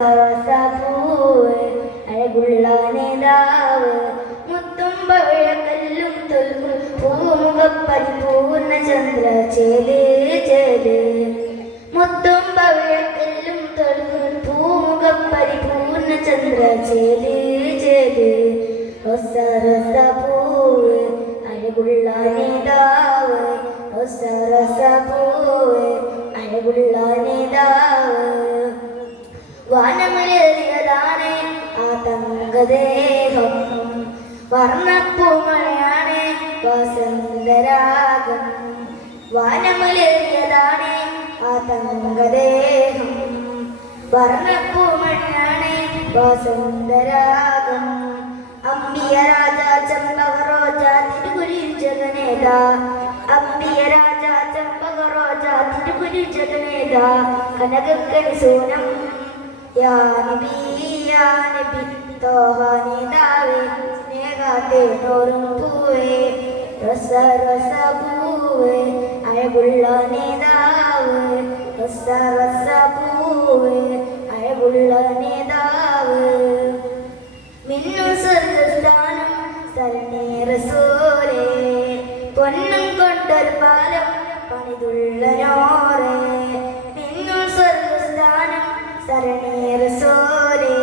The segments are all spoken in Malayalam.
റോസാപ്പൂവ് അഴകുള്ള നേതാവ് മുത്തും പവിഴക്കല്ലും തൊൽക്കും പൂമുഖപ്പരിപൂർണ്ണ ചന്ദ്ര ചേല് ചേല് മുത്തും പവിഴക്കല്ലും തൊൽക്കും പൂമുഖപ്പരിപൂർണ്ണ ചന്ദ്ര ചേല് ചേല് റോസാപ്പൂവ് അഴകുള്ള നേതാവ് റോസാപ്പൂവ് അഴകുള്ള നേതാവ് വാനമലേറിയതാണ് ആ തങ്കദേഹം വർണ്ണപ്പൂമഴയാണ് വസന്തരാഗം വാനമലേറിയതാണ് ആ തങ്കദേഹം വർണ്ണപ്പൂമഴയാണ് വസന്തരാഗം അമ്പിയ രാജ ചമ്പക റോജ തിരുകുരിൽ ജഗനേത അമ്പിയ രാജ ചമ്പക റോജ തിരുകുരിൽ ജഗനേത കനകക്കനി സോനം യാ നബി തോഹ നേതാവേ സ്നേഹത്തെ തോറും പൂവേ റസപൂവേ അഴകുള്ള നേതാവ് റസപൂവേ അഴകുള്ള നേതാവ് മിന്നും സ്വർഗസ്ഥാനം സരണേ റസൂലേ പൊന്നും കൊണ്ടൊരു പാലം പണിതുള്ള നോറേ മിന്നും സ്വർഗസ്ഥാനം സരണേ റസൂലേ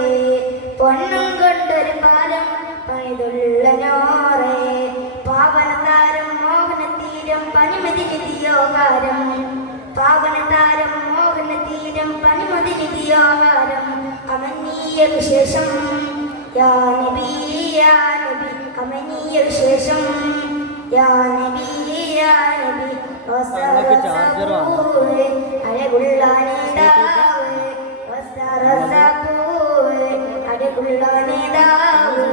പൊന്നും കൊണ്ടൊരു പാലം പണിതുള്ള നോറേ പാവനതാരം മോഹനതീരം പനിമതി നിധിയോഹാരം പാവനതാരം മോഹനതീരം പനിമതി നിധിയോഹാരം അമനീയ വിശേഷം യാ നബി അമനീയ വിശേഷം യാ നബി അഴകുള്ള നേതാവ് അഴകുള്ള നേതാവ്.